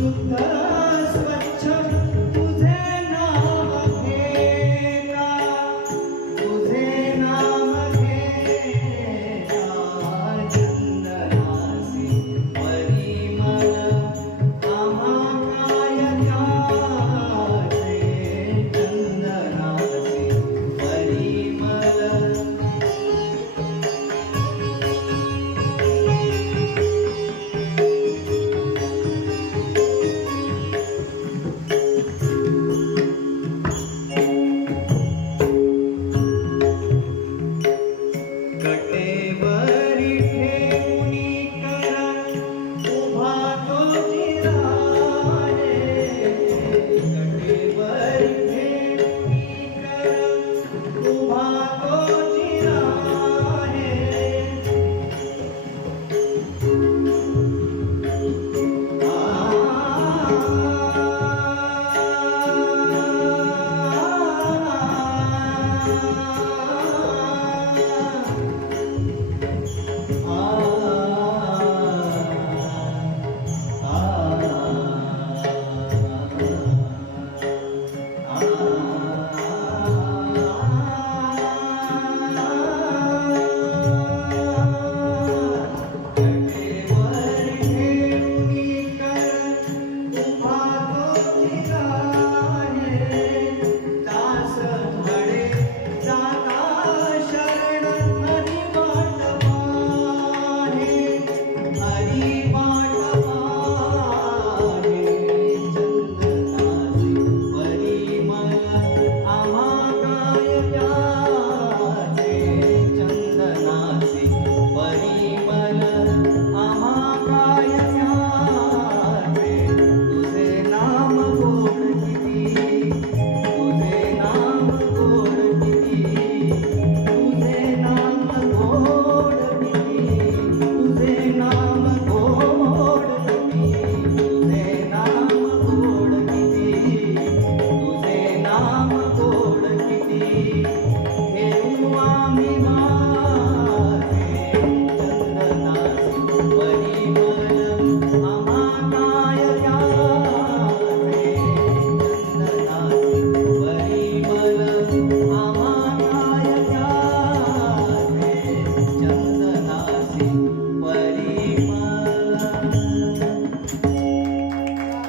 शुद्ध